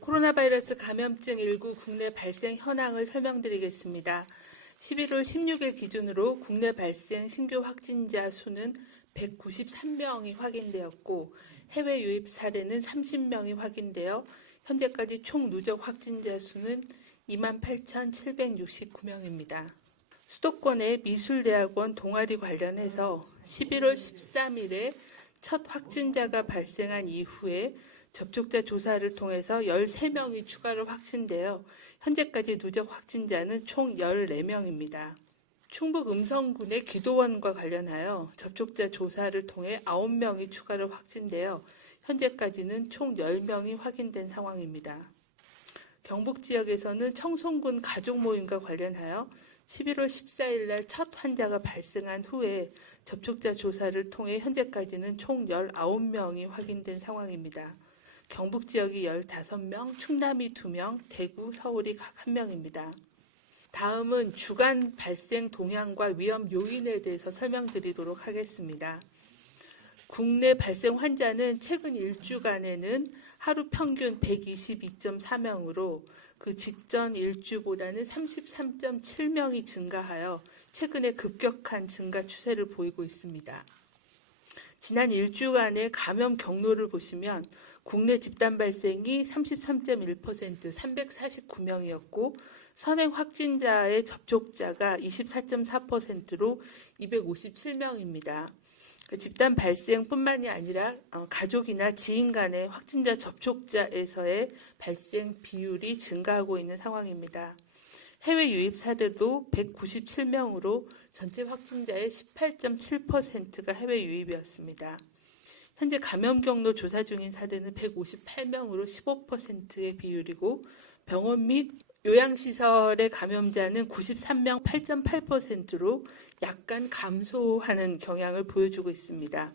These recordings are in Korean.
코로나 바이러스 감염증 19 국내 발생 현황을 설명드리겠습니다. 11월 16일 기준으로 국내 발생 신규 확진자 수는 193명이 확인되었고 해외 유입 사례는 30명이 확인되어 현재까지 총 누적 확진자 수는 28,769명입니다. 수도권의 미술대학원 동아리 관련해서 11월 13일에 첫 확진자가 발생한 이후에 접촉자 조사를 통해서 13명이 추가로 확진되어 현재까지 누적 확진자는 총 14명입니다. 충북 음성군의 기도원과 관련하여 접촉자 조사를 통해 9명이 추가로 확진되어 현재까지는 총 10명이 확인된 상황입니다. 경북 지역에서는 청송군 가족 모임과 관련하여 11월 14일 날 첫 환자가 발생한 후에 접촉자 조사를 통해 현재까지는 총 19명이 확인된 상황입니다. 경북 지역이 15명, 충남이 2명, 대구, 서울이 각 1명입니다. 다음은 주간 발생 동향과 위험 요인에 대해서 설명드리도록 하겠습니다. 국내 발생 환자는 최근 1주간에는 하루 평균 122.4명으로 그 직전 1주보다는 33.7명이 증가하여 최근에 급격한 증가 추세를 보이고 있습니다. 지난 1주간의 감염 경로를 보시면 국내 집단 발생이 33.1% 349명이었고 선행 확진자의 접촉자가 24.4%로 257명입니다. 집단 발생뿐만이 아니라 가족이나 지인 간의 확진자 접촉자에서의 발생 비율이 증가하고 있는 상황입니다. 해외 유입 사례도 197명으로 전체 확진자의 18.7%가 해외 유입이었습니다. 현재 감염 경로 조사 중인 사례는 158명으로 15%의 비율이고 병원 및 요양시설의 감염자는 93명 8.8%로 약간 감소하는 경향을 보여주고 있습니다.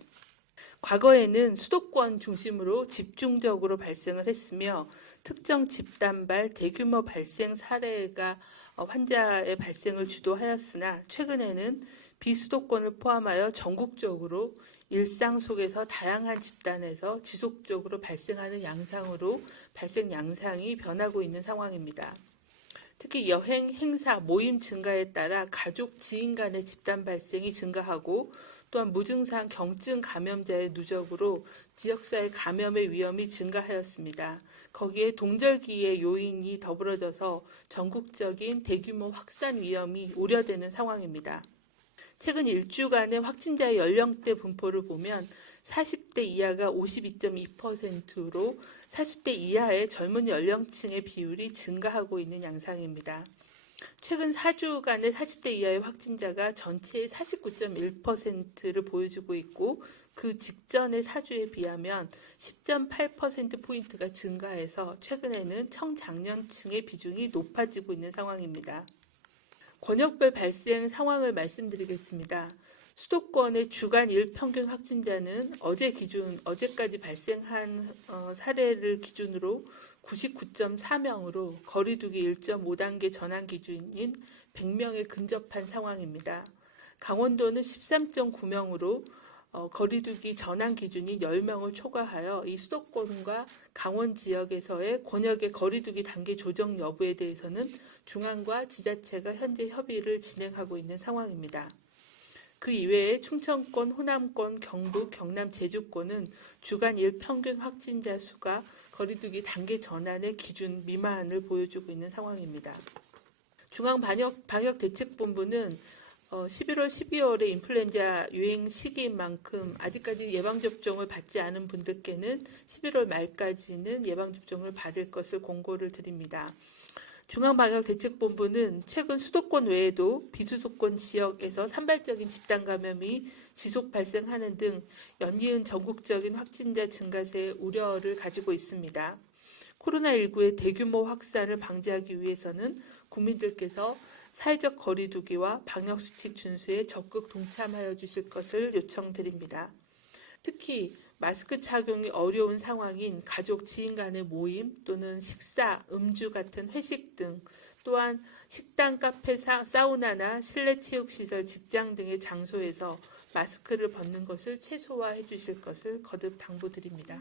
과거에는 수도권 중심으로 집중적으로 발생을 했으며 특정 집단발 대규모 발생 사례가 환자의 발생을 주도하였으나 최근에는 비수도권을 포함하여 전국적으로 일상 속에서 다양한 집단에서 지속적으로 발생하는 양상으로 발생 양상이 변하고 있는 상황입니다. 특히 여행, 행사, 모임 증가에 따라 가족, 지인 간의 집단 발생이 증가하고 또한 무증상 경증 감염자의 누적으로 지역사회 감염의 위험이 증가하였습니다. 거기에 동절기의 요인이 더불어져서 전국적인 대규모 확산 위험이 우려되는 상황입니다. 최근 1주간의 확진자의 연령대 분포를 보면 40대 이하가 52.2%로 40대 이하의 젊은 연령층의 비율이 증가하고 있는 양상입니다. 최근 4주간의 40대 이하의 확진자가 전체의 49.1%를 보여주고 있고 그 직전의 4주에 비하면 10.8%포인트가 증가해서 최근에는 청장년층의 비중이 높아지고 있는 상황입니다. 권역별 발생 상황을 말씀드리겠습니다. 수도권의 주간 일평균 확진자는 어제까지 발생한 사례를 기준으로 99.4명으로 거리두기 1.5단계 전환 기준인 100명에 근접한 상황입니다. 강원도는 13.9명으로 거리두기 전환 기준인 10명을 초과하여 이 수도권과 강원 지역에서의 권역의 거리두기 단계 조정 여부에 대해서는 중앙과 지자체가 현재 협의를 진행하고 있는 상황입니다. 그 이외에 충청권, 호남권, 경북, 경남, 제주권은 주간 일평균 확진자 수가 거리두기 단계 전환의 기준 미만을 보여주고 있는 상황입니다. 중앙방역대책본부는 11월, 12월에 인플루엔자 유행 시기인 만큼 아직까지 예방접종을 받지 않은 분들께는 11월 말까지는 예방접종을 받을 것을 공고를 드립니다. 중앙방역대책본부는 최근 수도권 외에도 비수도권 지역에서 산발적인 집단 감염이 지속 발생하는 등 연이은 전국적인 확진자 증가세에 우려를 가지고 있습니다. 코로나19의 대규모 확산을 방지하기 위해서는 국민들께서 사회적 거리두기와 방역수칙 준수에 적극 동참하여 주실 것을 요청드립니다. 특히 마스크 착용이 어려운 상황인 가족, 지인 간의 모임 또는 식사, 음주 같은 회식 등 또한 식당, 카페, 사우나나 실내 체육시설, 직장 등의 장소에서 마스크를 벗는 것을 최소화해 주실 것을 거듭 당부드립니다.